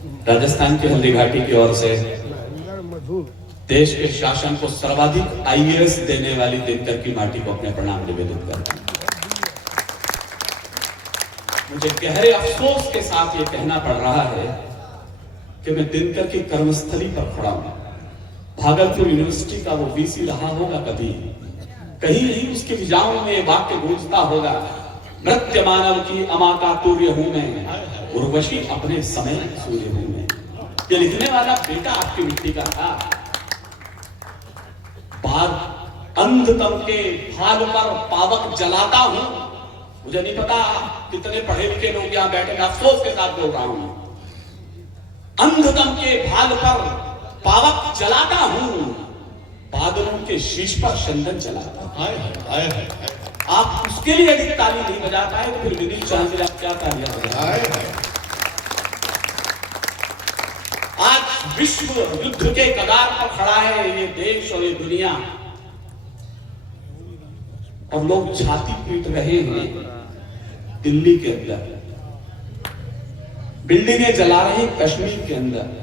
राजस्थान की हल्दी घाटी की ओर से देश के शासन को सर्वाधिक आईएएस देने वाली दिनकर की माटी को अपने प्रणाम निवेदित करता हूं। मुझे गहरे अफसोस के साथ ये कहना पड़ रहा है कि मैं दिनकर की कर्मस्थली पर खड़ा हूं। भागलपुर यूनिवर्सिटी का वो वीसी रहा होगा, कभी कहीं नहीं उसकी विजाओं में वाक्य गूंजता होगा, मृत्य मानव की अमा का तूर्य हूं मैं, उर्वशी अपने समय सूर्य हूं मैं। ये लिखने वाला बेटा आपकी मिट्टी का था। बाद अंधतम के भाग पर पावक जलाता हूं। मुझे नहीं पता कितने पढ़े लिखे लोग यहां बैठे, मैं अफसोस के साथ बोल रहा हूं। अंधतम के भाग पर पावक जलाता हूं, बादलों के शीश पर चंदन जलाता हूं। आप उसके लिए यदि ताली नहीं बजा पाए तो फिर विनीत चांद आप क्या तालियां बजाएं? आज विश्व युद्ध के कगार पर खड़ा है ये देश और ये दुनिया, और लोग छाती पीट रहे हैं। दिल्ली के अंदर बिल्डिंगें जला रहे हैं, कश्मीर के अंदर।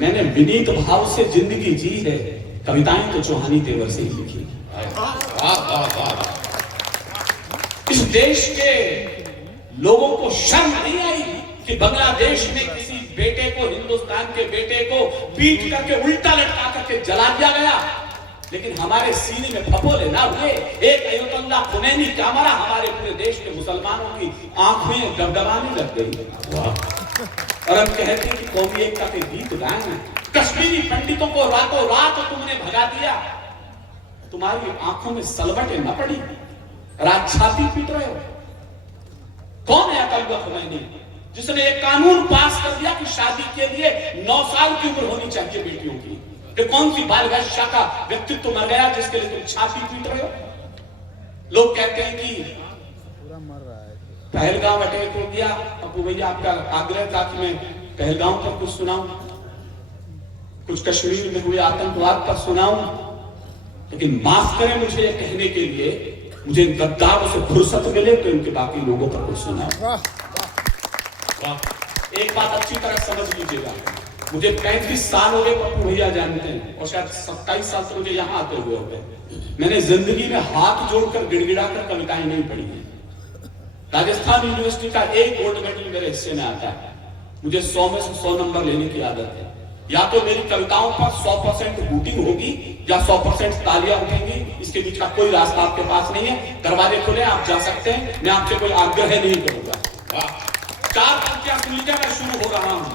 मैंने विनीत भाव से जिंदगी जी है, कविताएं तो चौहानी तेवर से ही लिखी। इस देश के लोगों को शर्म नहीं आई कि बांग्लादेश में किसी बेटे को, हिंदुस्तान के बेटे को पीट करके उल्टा लटका करके जला दिया गया, लेकिन हमारे सीने में फफोले ना हुए। एक अयतुल्ला खुमैनी क्या मरा, हमारे पूरे देश के मुसलमानों की आंखें दबदबाने लग गई। और हम कहते हैं कि कौमी एकता के गीत गाएं। कश्मीरी पंडितों को रातों रात तुमने भगा दिया, तुम्हारी आंखों में सलवटें न पड़ी, रात छाती पीट रहे हो। कौन है अयतुल्ला खुमैनी जिसने एक कानून पास कर दिया कि शादी के लिए 9 साल की उम्र होनी चाहिए बेटियों की? ये कौन सी बाल वैश्या का व्यक्तित्व मर गया जिसके लिए तुम छाती पीट रहे हो? लोग कहते हैं कि पहलगाम अटैक हो गया। अपू भैया आपका आग्रह था कि मैं पहलगाम पर कुछ सुनाऊं, कुछ कश्मीर में हुए आतंकवाद पर सुनाऊं, लेकिन माफ करें मुझे ये कहने के लिए, मुझे गद्दारों से फुर्सत मिले तो इनके बाकी लोगों पर कुछ सुनाऊं। एक बात अच्छी तरह समझ लीजिएगा, मुझे 35 साल हो गए, पप्पू भैया जानते हैं, और शायद 27 साल से मुझे यहाँ आते हुए हो गए। मैंने जिंदगी में हाथ जोड़कर गिड़गिड़ा कर कविताएं नहीं पढ़ी है। राजस्थान यूनिवर्सिटी का एक गोल्ड मेडल मेरे हिस्से में आता है। मुझे 100 में से 100 नंबर लेने की आदत है। या तो मेरी कविताओं पर 100% हूटिंग होगी या 100% तालियां उठेंगी। इसके बीच का कोई रास्ता आपके पास नहीं है। दरवाजे खुले, आप जा सकते हैं, मैं आपसे कोई आग्रह नहीं करूंगा। 4 पंक्तियां सुन लीजिए, मैं शुरू हो रहा हूं।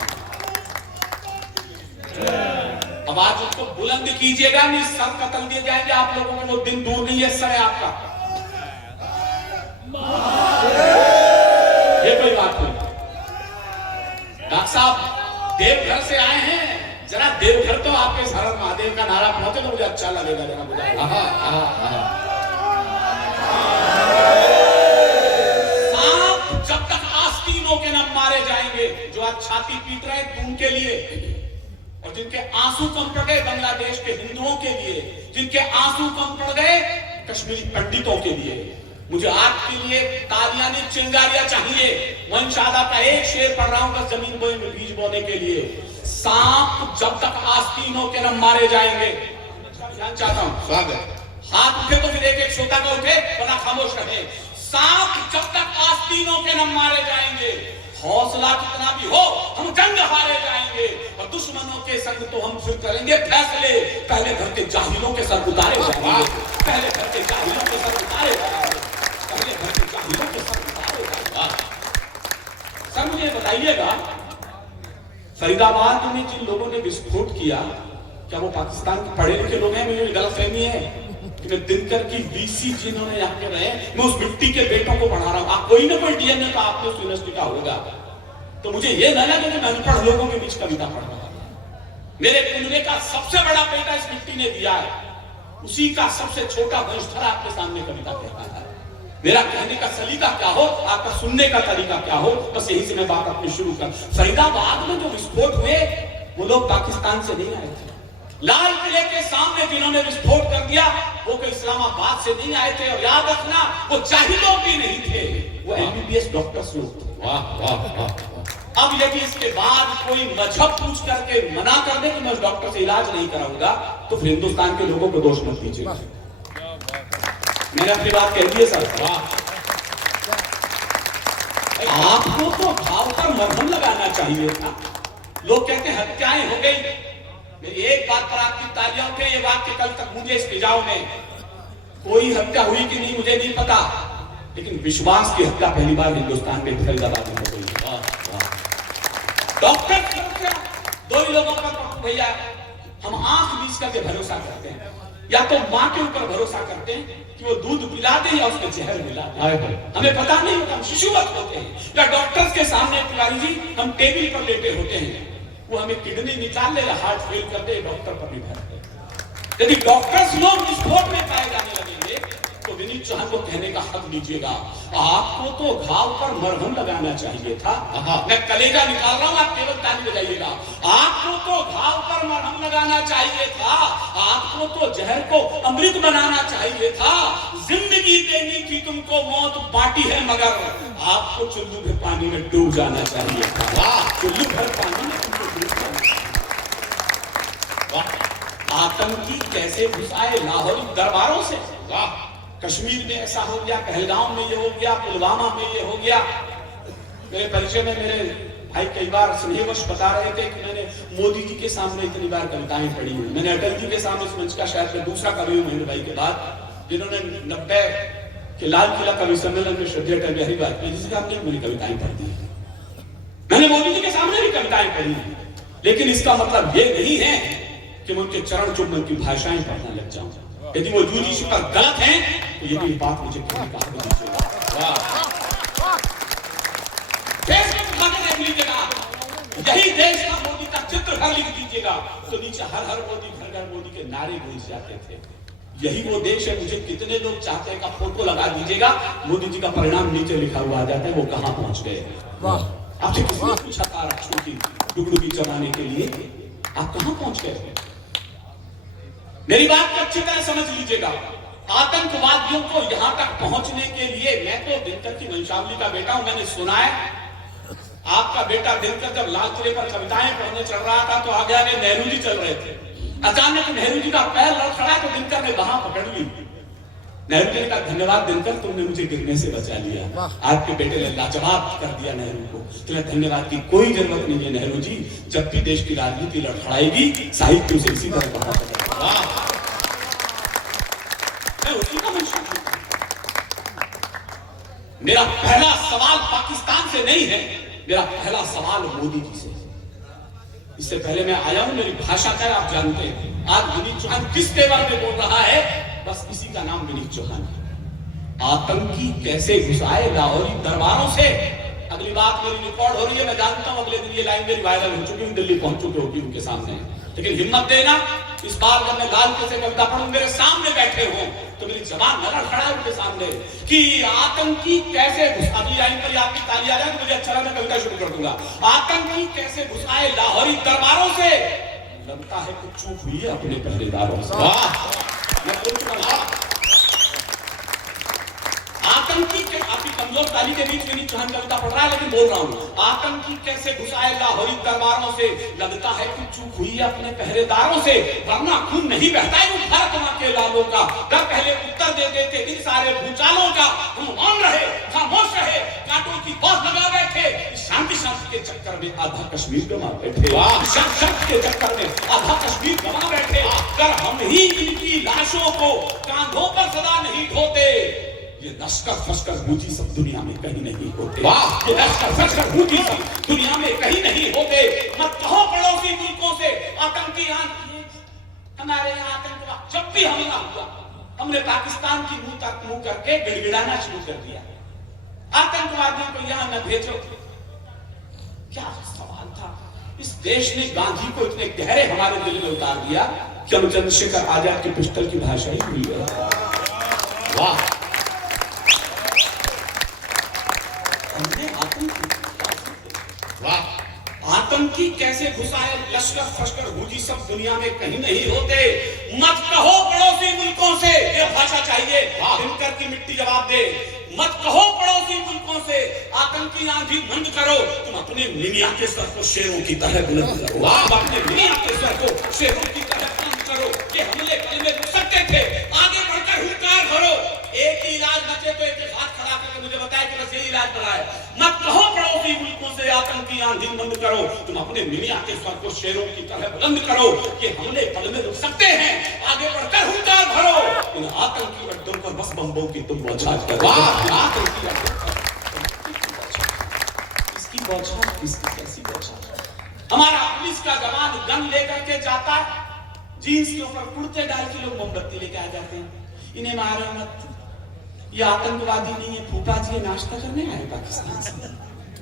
आवाज उसको बुलंद कीजिएगा, नहीं सर कतल दिए जाएंगे आप लोगों के। वो दिन दूर नहीं है, सर है आपका। ये कोई बात नहीं। डॉक्टर साहब देवघर से आए हैं, जरा देवघर तो आपके हर महादेव का नारा पहुंचे तो मुझे अच्छा लगेगा। जरा बुझाइए। सांप जब तक आस्तीनों के न मारे जाएंगे, जो आज छाती पीट रहे हैं उनके लिए, और जिनके आंसू कम पड़ गए बांग्लादेश के हिंदुओं के लिए, जिनके आंसू कम पड़ गए कश्मीरी पंडितों के लिए, मुझे आपके लिए तालियां नहीं चिंगारियां चाहिए। वंश आदा का एक शेर पढ़ रहा हूं बस जमीन बोए में बीज बोने के लिए। सांप जब तक आस्तीनों के न मारे जाएंगे, चाहता हूं हाथ उठे तो फिर एक श्रोता का उठे, वरना खामोश रहे। सांप जब तक आस्तीनों के न मारे जाएंगे, हौसला कितना भी हो हम जंग हारे जाएंगे, और दुश्मनों के संग तो हम फिर करेंगे फैसले। पहले घर के जाहिलों के सर उतारे जाएंगे, पहले घर के जाहिलों के सर उतारे जाएंगे, पहले घर के जाहिलों के सर उतारे जाएंगे। सर मुझे बताइएगा, फरीदाबाद में जिन लोगों ने विस्फोट किया, क्या वो पाकिस्तान के पढ़े लिखे लोग हैं? मुझे गलतफहमी है कि मैं दिनकर की वीसी जिन्होंने यहाँ पे रहे, मैं उस मिट्टी के बेटों को पढ़ा रहा हूँ। कोई ना कोई डीएनए तो आपने उस यूनिवर्सिटी का होगा, तो मुझे ये न लगे कि मैं अनपढ़ लोगों के बीच कविता पढ़ रहा हूँ। मेरे कुनबे का सबसे बड़ा बेटा इस मिट्टी ने दिया है, उसी का सबसे छोटा वंशधर आपके सामने कविता कहता है। मेरा कहने का सलीका क्या हो, आपका सुनने का तरीका क्या हो, बस यही से मैं बात अपनी शुरू कर। फरीदाबाद में जो विस्फोट हुए वो लोग पाकिस्तान से नहीं आए थे। लाल किले के सामने जिन्होंने विस्फोट कर दिया वो कोई इस्लामाबाद से नहीं आए थे, और याद रखना वो जाहिलों भी नहीं थे, वो एमबीबीएस डॉक्टर्स लोग थे। वाह वाह वाह। अब यदि इसके बाद कोई मजहब पूछ करके मना कर दे कि मैं उस डॉक्टर से इलाज नहीं कराऊंगा, तो फिर हिंदुस्तान के लोगों को दोष मत दीजिए। मैंने अपनी बात कह दी है सर। आपको तो घाव पर मरहम लगाना चाहिए था। लोग कहते हैं हत्याएं हो गई। मेरी एक बात पर आपकी तालियां उठे, ये वाक्य कल तक मुझे इस फिजाओं में कोई हत्या हुई कि नहीं मुझे नहीं पता, लेकिन विश्वास की हत्या पहली बार हिंदुस्तान में फरीदाबाद में हो गई। डॉक्टर दो ही लोगों पर भैया हम आंख बीच करके भरोसा करते हैं, या तो मां के ऊपर भरोसा करते हैं कि वो दूध पिला दे या उसमें जहर मिला दे, हमें पता नहीं होता, हम शिशुवत होते हैं। या डॉक्टर्स के सामने तिवारी जी हम टेबल पर लेटे होते हैं, वो हमें किडनी निकाल ले, हार्ट फेल कर दे, डॉक्टर पर निर्भर है। यदि डॉक्टर्स लोग विस्फोट में पाए जाने लगेंगे तो विनीत चौहान को कहने का हक दीजिएगा, आपको तो घाव पर मरहम लगाना चाहिए था। मैं कलेजा निकाल रहा हूं, आप केवल ताली बजाइएगा। आपको तो घाव पर मरहम लगाना चाहिए था, आपको तो जहर को अमृत बनाना चाहिए था। जिंदगी देनी थी तुमको, मौत बांटी है, मगर आपको चुल्लू भर पानी में डूब जाना चाहिए था। चुल्लू भर पानी में तुमको डूब जाना चाहिए। आतंकी कैसे घुसाए लाहौरी दरबारों से। वाह, कश्मीर में ऐसा हो गया, पहलगाम में ये हो गया, पुलवामा में ये हो गया। मेरे परिचय में मेरे भाई कई बार स्नेहवश बता रहे थे कि मैंने मोदी जी के सामने इतनी बार कविताएं पढ़ी हुई। मैंने अटल जी के सामने इस मंच का शायद मैं दूसरा कवि हूं महेंद्र भाई के बाद, जिन्होंने 90 के लाल किला कवि सम्मेलन में श्रद्धेय अटल बिहारी वाजपेयी जी से आपने मेरी कविताएं पढ़ दी। मैंने मोदी जी के सामने भी कविताएं पढ़ी, लेकिन इसका मतलब ये नहीं है कि मैं उनके चरण चुम्बन की भाषाएं पढ़ने लग जाऊं। यदि वो यूजी जी पर गलत है तो ये भी बात मुझे कहने का हक दीजिएगा। यही देश का मोदी का चित्र घर लिख दीजिएगा तो नीचे हर हर मोदी, घर घर मोदी के नारे गूंज जाते थे। यही वो देश है। मुझे कितने लोग चाहते हैं का फोटो लगा दीजिएगा, मोदी जी का परिणाम नीचे लिखा हुआ आ जाता है, वो कहां पहुंच गए। आपसे किसने पूछा था आरक्षण की डुगडुगी चलाने के लिए, आप कहां पहुंच गए। मेरी बात को अच्छी तरह समझ लीजिएगा। आतंकवादियों को यहां तक पहुंचने के लिए, मैं तो दिनकर की वंशावली का बेटा हूं, मैंने सुना है आपका बेटा दिनकर जब लाल किले पर कविताएं पढ़ने चल रहा था तो आगे आगे नेहरू जी चल रहे थे। अचानक नेहरू जी का पैर लड़खड़ा तो दिनकर ने वहां पकड़ ली। नेहरू जी ने कहा, धन्यवाद दिनकर, तुमने मुझे गिरने से बचा लिया। आपके बेटे ने लाजवाब कर दिया नेहरू को, तुम्हें धन्यवाद की कोई जरूरत नहीं है नेहरू जी। जब भी देश की राजनीति लड़खड़ाएगी साहित्य उसे इसी तरह बढ़ा करेगा। मैं उसी का मंशा हूं। मेरा पहला सवाल पाकिस्तान से नहीं है, मेरा पहला सवाल मोदी जी से। इससे पहले मैं आया हूं, मेरी भाषा क्या आप जानते हैं। आज विनीत चौहान किस तेवर में बोल रहा है, बस इसी का नाम विनीत चौहान है। आतंकी कैसे घुसाए लाहौरी दरबारों से। अगली बात मेरी रिकॉर्ड हो रही है, मैं जानता हूं अगले दिन ये लाइन मेरी वायरल हो चुकी हूं, दिल्ली पहुंच चुकी होगी उनके सामने। लेकिन हिम्मत देना, इस बार जब मैं लाल किले से कविता पढ़ूं, मेरे सामने बैठे हो तो मेरी जबान न लड़खड़ा है उनके सामने कि आतंकी कैसे अगली लाइन पर आपकी ताली आ जाए तो मुझे अच्छा लगा, मैं कविता शुरू कर दूंगा। आतंकी कैसे घुसाए लाहौरी दरबारों से, लगता है कुछ चूक हुई है अपने पहरेदारों से। मैं बोल चुका हूं, आतंकी के आपकी कमजोर ताली के बीच विनीत चौहान कविता पढ़ रहा है, लेकिन बोल रहा हूं, आतंकी कैसे घुसाए लाहौरी दरबारों से, लगता है कि चूक हुई है अपने पहरेदारों से, वरना खून नहीं बहता है उन भारत मां के लालों का। डर पहले उत्तर दे देते इन सारे भूचालों का, हम मौन रहे, खामोश रहे, कांटों की बात लगा बैठे, शांति शांति के चक्कर में आधा कश्मीर गंवा बैठे। शांति के चक्कर में आधा कश्मीर गंवा बैठे। अगर हम ही इनकी लाशों को कांधों पर सदा नहीं ढोते, ये लश्कर फश्कर बूझी सब दुनिया में कहीं नहीं होते। ये लश्कर फश्कर बूझी सब दुनिया में कहीं नहीं होते। मत कहो पड़ोसी मुल्कों से आतंकी हमारे यहाँ आतंकवाद। जब भी हमला हुआ हमने पाकिस्तान की मुंह तक मुंह करके गिड़गिड़ाना शुरू कर दिया, आतंकवादियों को यहाँ न भेजो। क्या सवाल था। इस देश ने गांधी को इतने गहरे हमारे दिल में उतार दिया कि हम चंद्रशेखर आजाद की पिस्टल की भाषा ही भूल गए। वाह, आतंकी कैसे घुसाए लश्कर फश्कर बूझी सब दुनिया में कहीं नहीं होते। मत कहो पड़ोसी मुल्कों से, ये भाषा चाहिए। दिनकर की मिट्टी जवाब दे। मत कहो पड़ोसी मुल्कों से आतंकी आंधी बंद करो, तुम अपने मियां के सर को शेरों की तरह बुलंद करो। तुम अपने मियां के सर को शेरों की तरह बुलंद करो कि हमले कलमे रुक सकते थे, आगे बढ़कर हुंकार भरो। एक ही इलाज बचे तो एक हाथ खड़ा करके मुझे बताया कि बस यही इलाज बना है। मत कहो पड़ोसी मुल्कों से आतंकी आंधी बंद करो, तुम अपने मियां के सर को शेरों की तरह बुलंद करो कि हमले कलमे रुक सकते हैं, आगे बढ़कर हुंकार भरो। इन आतंकी अड्डों पर बस बम्बों की तुम बौछार करो। आतंकी इसकी बौछार, इसकी कैसी बौछार। हमारा पुलिस का जवान गन लेकर के जाता है, जीन्स के ऊपर कुर्ते डाल के लोग मोमबत्ती लेके आ जाते हैं, इन्हें मारो मत, ये आतंकवादी नहीं है, फूफा जी ये नाश्ता करने आए पाकिस्तान से।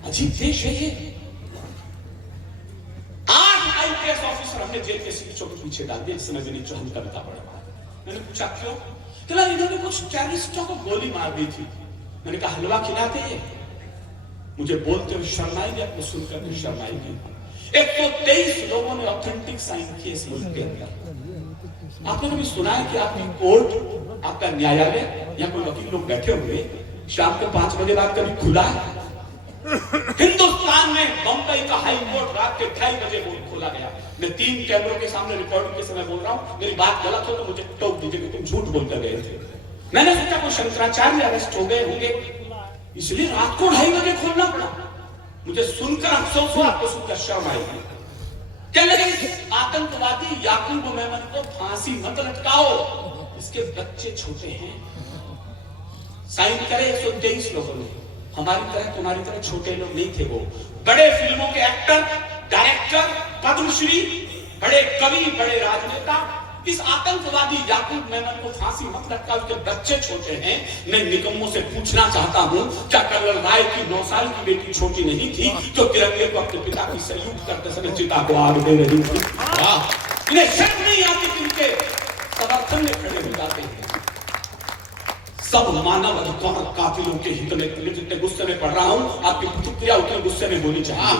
अजीब देश है ये। 8 IPS ऑफिसर हमने जेल के सीटों के पीछे डाल दिए, जिसमें विनीत चौहान कविता पढ़ा। मैंने पूछा क्यों? कहला इन्होंने कुछ टेररिस्टों को गोली मार दी थी। मैंने कहा हलवा खिलाते हैं? मुझे बोलते हुए शर्माएगी, आपको सुनकर भी शर्माएगी। 123 लोगों ने ऑथेंटिक साइन किए इस मुल्क के अंदर। आपने कभी सुना है कि आपकी कोर्ट, आपका न्यायालय या कोई वकील लोग बैठे हुए शाम को 5 बजे बाद कभी खुला है? हिंदुस्तान में बंबई का हाई कोर्ट रात के 2:30 बजे खोला गया। मैं 3 कैमरों के सामने रिकॉर्डिंग के समय बोल रहा हूं, मेरी बात गलत हो तो मुझे टोक दीजिए कि तुम झूठ बोलकर गए थे। मैंने सोचा कोई शंकराचार्य अरेस्ट हो गए होंगे, इसलिए रात को 2:30 बजे खोलना पड़ा। मुझे सुनकर अफसोस हुआ, आपको सुनकर शर्म आएगी। क्या लगे आतंकवादी याकूब मेमन को फांसी मत लटकाओ, इसके बच्चे छोटे हैं। साइन करे 123 लोगों ने, हमारी तरह तुम्हारी तरह छोटे लोग नहीं थे। वो बड़े फिल्मों के एक्टर, डायरेक्टर, पद्मश्री, बड़े कवि, बड़े राजनेता। इस आतंकवादी याकूब मेमन को फांसी मत लटकाओ, उसके बच्चे छोटे हैं। मैं निकम्मों से पूछना चाहता हूं, क्या कर्नल राय की 9 साल की बेटी छोटी नहीं थी जो तिरंगे को अपने पिता की सैल्यूट करते समय चिता को आग दे रही थी? इन्हें शर्म नहीं आती कि इनके समर्थन में खड़े हो जाते हैं। सब मानव अधिकार कातिलों के हित में, जितने गुस्से में पढ़ रहा हूं आपकी प्रतिक्रिया उतने गुस्से में बोली चाहिए,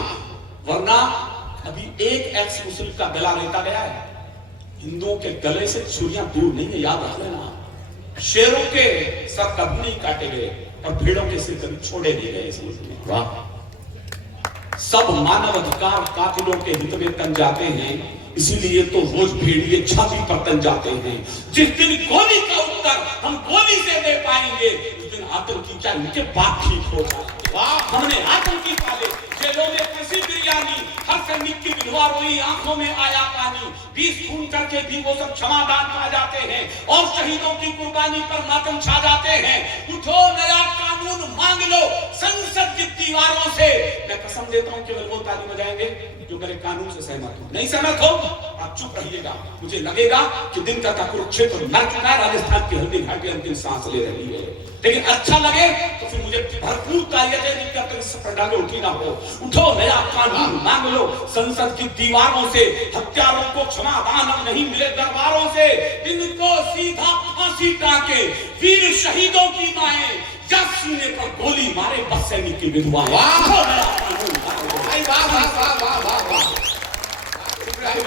वरना अभी एक एक्स मुस्लिम का गला रेता गया है। हिंदुओं के गले से छुरियां दूर नहीं है, याद रख लेना। शेरों के सर कभी नहीं काटे गए और भेड़ों के सिर कभी छोड़े नहीं गए इस मुल्क में। वाह। सब मानव अधिकार कातिलों के हित में तन जाते हैं, इसीलिए तो रोज भेड़िए छाती पर तन जाते हैं। जिस दिन गोली का उत्तर हम गोली से दे पाएंगे, उस दिन आतंकी क्या उनके बाप ठीक हो जाएंगे। वाह। हमने आतंकी पाले, जेलों में कैसी बिरयानी, हर सैनिक की विधवा रोई, आंखों में आया पानी। 20 खून करके भी वो सब क्षमादान पा जाते हैं और शहीदों की कुर्बानी पर मातम छा जाते हैं। उठो, नया कानून मांग लो संसद की दीवारों से। मैं कसम देता हूं केवल वो ताली बजाएंगे जो मेरे कानून से सहमत हो। नहीं सहमत हो आप चुप रहिएगा। मुझे लगेगा कि दिन का कुरुक्षेत्र मर चुका है, राजस्थान की हल्दी घाटी अंतिम सांस ले रही है। लेकिन अच्छा लगे तो फिर मुझे भरपूर तालियां दें, जब तक सफलता में उठी ना हो। उठो, नया कानून मांग लो संसद की दीवारों से। हत्यारों को क्षमादान अब नहीं मिले दरबारों से। इनको सीधा फांसी टांके वीर शहीदों की माएं, या सीने पर गोली मारे बस सैनिक की विधवाएं।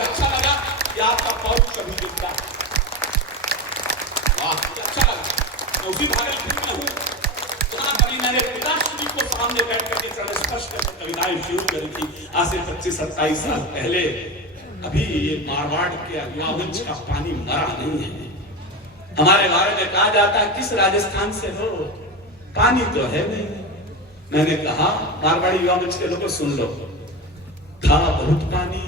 अच्छा लगा कि आपका पौरुष कभी दिखता है। अच्छा लगा। मैं उसी भागलपुर में हूँ जहाँ कभी मैंने पिताश्री को सामने बैठ करके स्पष्ट कविताएं शुरू करी थी आज से 25-27 साल पहले। अभी ये मारवाड़ के युवा मंच का पानी मरा नहीं है। हमारे बारे में कहा जाता है किस राजस्थान से हो, पानी तो है नहीं। मैंने कहा मारवाड़ी युवा मंच के लोगों सुन लो, था बहुत पानी।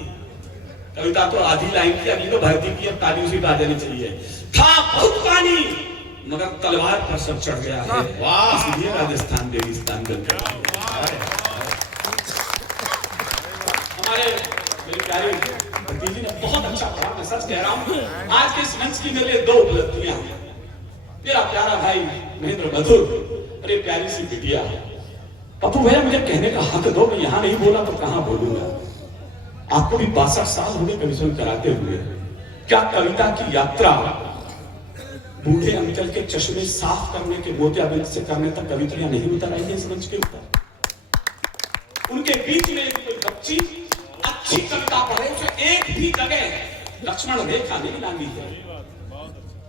कविता तो आधी लाइन की, अभी तो भरती की, अब ताली उसी आ जानी चाहिए। था बहुत पानी मगर तलवार पर सब चढ़ गया है। वाह। इसलिए राजस्थान रेगिस्तान बन गया। हमारे मेरे प्यारे भतीजी ने बहुत अच्छा पढ़ा, मैं सच कह रहा हूँ। आज के इस मंच की मेरे 2 उपलब्धियां हैं। मेरा प्यारा भाई महेंद्र मधुर, अरे प्यारी सी बिटिया पप्पू भैया, मुझे कहने का हक दो, मैं यहाँ नहीं बोला तो कहाँ बोलूंगा। आपको भी 62 साल हो गए कमीशन कराते हुए। क्या कविता की यात्रा बूढ़े अंकल के चश्मे साफ करने के मोतियाबिंद से करने तक कविताएं नहीं उतर आई है इस मंच के ऊपर। उनके बीच में कोई बच्ची अच्छी कविता पढ़े, उसे एक भी जगह लक्ष्मण रेखा नहीं लानी है।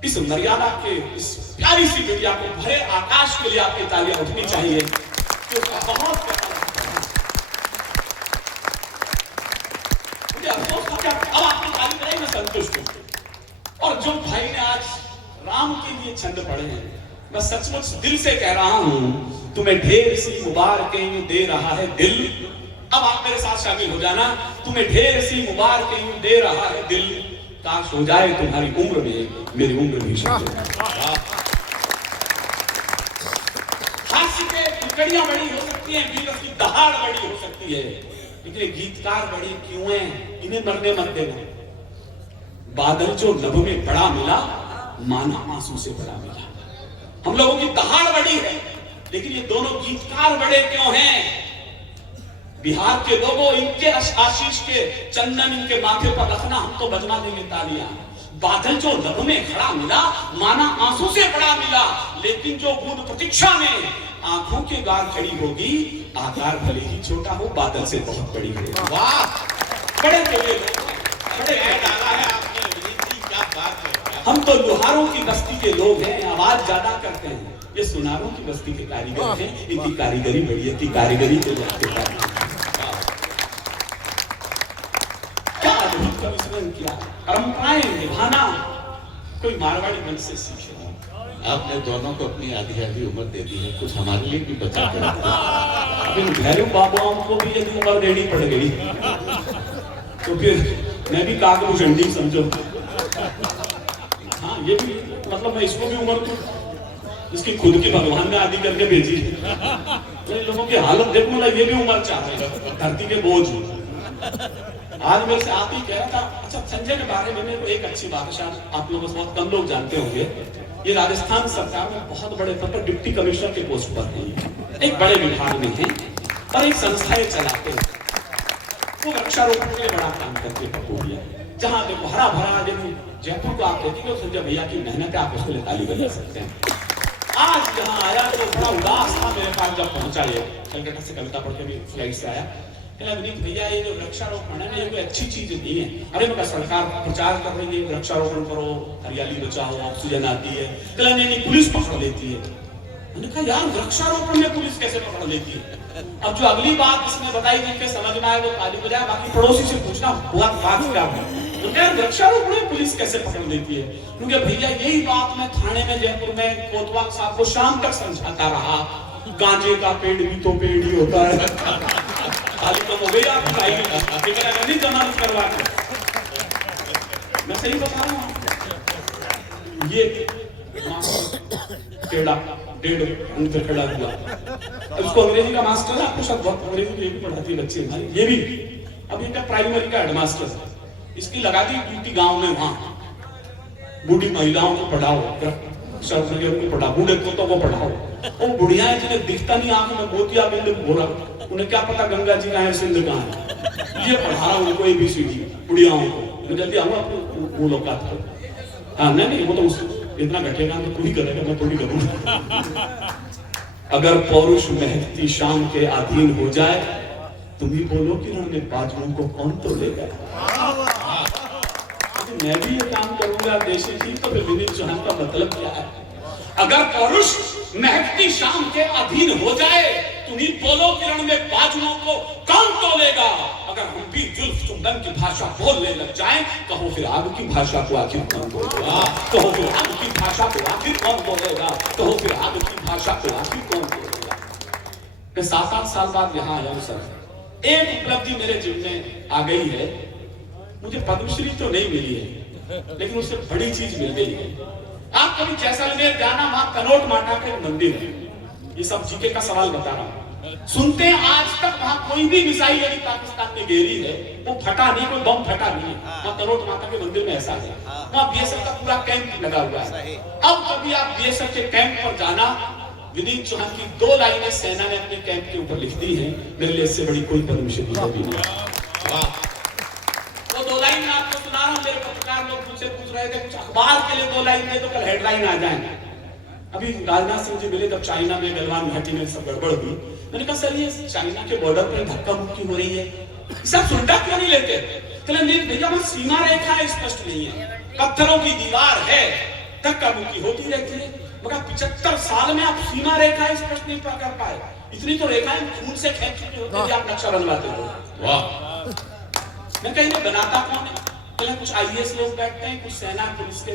इस मर्यादा के, इस प्यारी सी बिटिया को भरे आकाश के लिए आपकी तालियां उठनी चाहिए। तो बहुत मुझे अफसोस था कि अब आपकी ताली बजाई, मैं संतुष्ट हूं। और जो भाई ने आज राम के लिए छंद पढ़े हैं, मैं सचमुच दिल से कह रहा हूं, तुम्हें ढेर सी मुबारकें दे रहा है दिल। अब आप मेरे साथ शामिल हो जाना। तुम्हें ढेर सी मुबारकें दे रहा है दिल, काश हो जाए तुम्हारी उम्र में मेरी उम्र भी शामिल। हास्य के टुकड़ियां बड़ी हो सकती हैं, वीर की दहाड़ बड़ी हो सकती है, लेकिन गीतकार बड़ी क्यों हैं, इन्हें मरने मत देना। बादल जो लब में बड़ा मिला, माना आंसू से बड़ा मिला। हम लोगों की दहाड़ बड़ी है, लेकिन ये दोनों गीतकार बड़े क्यों हैं? बिहार के लोगों, इनके आशीष के चंदन इनके माथे पर रखना, हम तो बजवा देंगे तालियां। बादल जो लब में खड़ा मिला, माना आंसू से बड़ा मिला, लेकिन जो बूंद प्रतीक्षा में आंखों के द्वार खड़ी होगी, आकार भले ही छोटा हो, बादल से बहुत बड़ी होगी। वाह, बड़े बड़े बड़े डाला है आपने, क्या बात है। हम तो लोहारों की बस्ती के लोग हैं, आवाज ज्यादा करते हैं। ये सुनारों की बस्ती के कारीगर हैं, इनकी कारीगरी बड़ी है, की कारीगरी के लोग किया। परंपराएं निभाना कोई मारवाड़ी मंच से सीखे। आपने दोनों को अपनी आधी आधी उम्र दे दी है, कुछ हमारे लिए भी बचा कर अभी भैरव बाबाओं को भी यदि उम्र देनी पड़ गई तो फिर मैं भी काकभूषणी समझो। हाँ, ये भी मतलब मैं इसको भी उम्र दूं, इसकी खुद की भगवान ने आदि करके भेजी। लोगों की हालत देखो ना, ये भी उम्र चाह रहे हैं, धरती के बोझ। आज मेरे से आप ही कह रहा था। अच्छा, संजय के बारे में मेरे को एक अच्छी बात है, शायद आप लोगों से बहुत कम लोग जानते होंगे। ये राजस्थान सरकार में बहुत बड़े पद पर डिप्टी कमिश्नर के पोस्ट पर हैं, एक बड़े विभाग में हैं और एक संस्थाएं चलाते हैं। वो वृक्षारोपण के लिए बड़ा काम करते हैं। जहाँ देखो हरा भरा, जयपुर को आप देखेंगे, संजय भैया की मेहनत है, आप उसके लिए ताली बजा सकते हैं। आज यहाँ आया तो बड़ा उदास था मेरे पास जब पहुंचा, ये कलकत्ता से कविता पढ़ के भी फ्लाइट से आया। भैया ये जो वृक्षारोपण है ना, ये कोई अच्छी चीज नहीं है। अरे मैं सरकार प्रचार कर रही है, वृक्षारोपण करो, हरियाली बचाओ, ऑक्सीजन आती है। नहीं, पुलिस पकड़ लेती है। मैंने कहा यार, वृक्षारोपण में पुलिस कैसे पकड़ लेती है? अब जो अगली बात इसने बताई जिनके समझ में आए वो ताली बजाए, बाकी पड़ोसी से पूछना बात क्या है। वृक्षारोपण में पुलिस कैसे पकड़ लेती है? क्योंकि भैया यही बात मैं थाने में, जयपुर में कोतवाल साहब को शाम तक समझाता रहा, गांजे का पेड़ भी तो पेड़ ही होता है। खाली तो हो गई आप नहीं जमानत करवा के। मैं सही बता रहा हूँ। ये टेढ़ा 1.5 फुट पे खड़ा हुआ, उसको अंग्रेजी का मास्टर है। आपको शायद बहुत अंग्रेजी ये भी पढ़ाती है बच्चे हमारे, ये भी अब ये प्राइमरी का हेडमास्टर। इसकी लगा दी ड्यूटी गांव में, वहां बूढ़ी महिलाओं को पढ़ाओ, को पढ़ाओ, बूढ़े पोतों को पढ़ाओ। वो बुढ़ियाएं जिन्हें दिखता नहीं, आंख में मोतिया बिंद हो रहा, उन्हें क्या पता गंगा जी कहाँ है, सिंध कहाँ है। ये पढ़ा रहा हूँ उनको ABCD बुढ़ियाओं को। मैं जल्दी आऊंगा आपको वो लोग बात करो। हाँ नहीं, वो तो इतना घटेगा तो तू ही करेगा, मैं थोड़ी करूंगा। अगर पौरुष महकती शाम के अधीन हो जाए, तुम ही बोलो कि रण में बाजुओं को कौन तोलेगा। मैं भी ये काम करूंगा देशी जी, तो फिर विनीत चौहान का मतलब क्या है? अगर पौरुष महकती शाम के अधीन हो जाए, तुम ही बोलो कि रण में बाजुओं को कौन तोलेगा। अगर हम भी जुल्फ चुंबन की भाषा बोलने लग जाएं, कहो फिर आग की भाषा को आखिर कौन बोलेगा? कहो फिर आग की भाषा को आखिर कौन बोलेगा? कहो फिर आग की भाषा को आखिर कौन बोलेगा? मैं 7-8 साल बाद यहाँ आया हूँ सर। एक उपलब्धि मेरे जीवन में आ गई है। मुझे पद्मश्री तो नहीं मिली है, लेकिन उससे बड़ी चीज मिल गई है। आप कभी जैसलमेर जाना, वहां कनोट माता का एक मंदिर है। ये सब जीके का सवाल बता रहा हूँ। सुनते हैं आज तक वहां कोई भी मिसाइल यदि पाकिस्तान ने घेरी है, वो फटा नहीं, कोई बम फटा नहीं। वहां कनोट माता के मंदिर में ऐसा है। वहां BSF का पूरा कैंप लगा हुआ है। अब कभी आप BSF के कैंप पर जाना, विनीत चौहान की 2 लाइनें सेना ने अपने कैंप के ऊपर लिख दी है। मेरे लिए इससे बड़ी कोई पद्मश्री नहीं। वो 2 लाइन मैं आपको सुना रहा हूँ। मेरे पत्रकार लोग मुझसे पूछ रहे थे कुछ अखबार के लिए 2 लाइन में, तो कल हेडलाइन आ जाए। अभी राजनाथ सिंह जी मिले तब चाइना में गलवान घाटी में सब गड़बड़ हुई। मैंने कहा सर, ये चाइना के बॉर्डर पर धक्का मुक्की हो रही है, सब सुनता क्यों नहीं लेते? चले नहीं भैया, वहां सीमा रेखा स्पष्ट नहीं है, पत्थरों की दीवार है, धक्का मुक्की होती रहती है, मगर 75 साल में आप सीमा रेखा स्पष्ट नहीं कर पाए। इतनी तो रेखाएं खून से खींच चुके होते हैं, आप नक्शा बनवाते हो। वाह, मैं कहीं बनाता कौन है? पहले कुछ आईएएस लोग बैठते हैं, कुछ सेना पुलिस के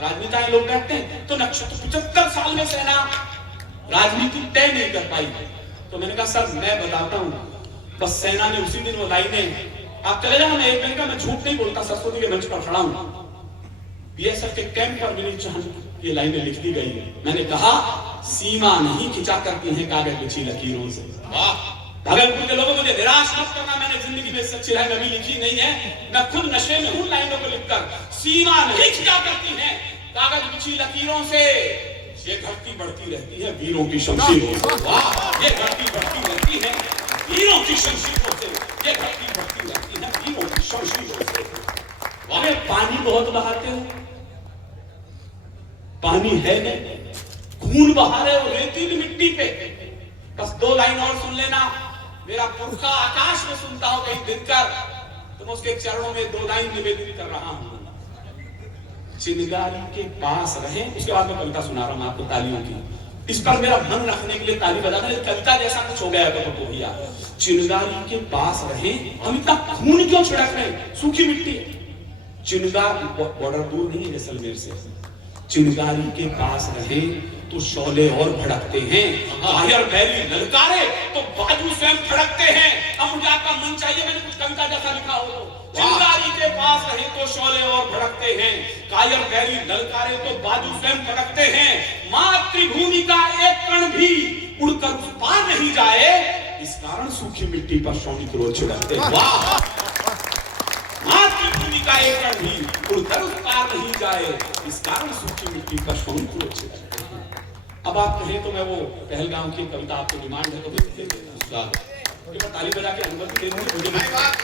राजनेता लोग बैठते हैं, तो नक्शा तो 75 साल में सेना राजनीति तय नहीं कर पाई। तो मैंने कहा सर मैं बताता हूँ, बस सेना ने उसी दिन वो लाइनें, आप चले जाओ, मैं एक दिन का मैं झूठ नहीं बोलता, सरस्वती के मंच पर खड़ा हूँ, बीएसएफ के कैंप पर मिली चाहत ये लाइनें लिख दी गई। मैंने कहा सीमा नहीं खिंचा करती हैं कागज बिछी लकीरों से। वाह, भागलपुर के लोगों मुझे निराश मत करना, मैंने जिंदगी में सच्ची लाइन अभी लिखी नहीं है, मैं खुद नशे में हूं लाइनों को लिखकर। सीमा नहीं खिंचा करती हैं कागज बिछी लकीरों से, ये घटती बढ़ती रहती है वीरों की शमशीरों से। वाह, ये घटती बढ़ती रहती है वीरों की शमशीरों से, ये घटती बढ़ती रहती है वीरों की शमशीरों से। अरे पानी बहुत बहाते हो, पानी है नहीं, खून बहा रहे हो रेतीली मिट्टी पे। बस 2 लाइन और सुन लेना, मेरा पुरखा आकाश में सुनता हो कहीं दिनकर, तो मैं उसके चरणों में 2 लाइन निवेदित कर रहा हूं। चिनगारी के पास रहे, उसके बाद मैं कविता सुना रहा हूं आपको तालियों की। इस पर मेरा मन रखने के लिए ताली बजाना, कविता जैसा कुछ हो गया तो भैया। चिनगारी के पास रहे, हम इतना खून क्यों छिड़क रहे? सूखी मिट्टी है। चिनगारी बॉर्डर दूर नहीं है जैसलमेर से, चिनगारी के पास रहे तो शोले और भड़कते हैं, कायर बैरी ललकारे तो बाजू स्वयं फड़कते हैं। अब मुझे आपका मन चाहिए, मैंने कुछ कविता जैसा लिखा हो तो। चिनगारी के पास रहे तो शोले और भड़कते हैं, कायर बैरी ललकारे तो बाजू स्वयं फड़कते हैं। मातृभूमि का एक कण भी उड़कर उस पार नहीं जाए, इस कारण सूखी मिट्टी पर सैनिक रोज छिड़कते हैं। वाह, मातृभूमि का एक कण भी उड़कर उस पार नहीं जाए, इस कारण सूखी मिट्टी पर सैनिक रोज छिड़कते हैं। अब आप कहें तो मैं वो पहलगाम की कविता आपको डिमांड है तो फिर ताली बजा के अनुमति दे दूं, मुझे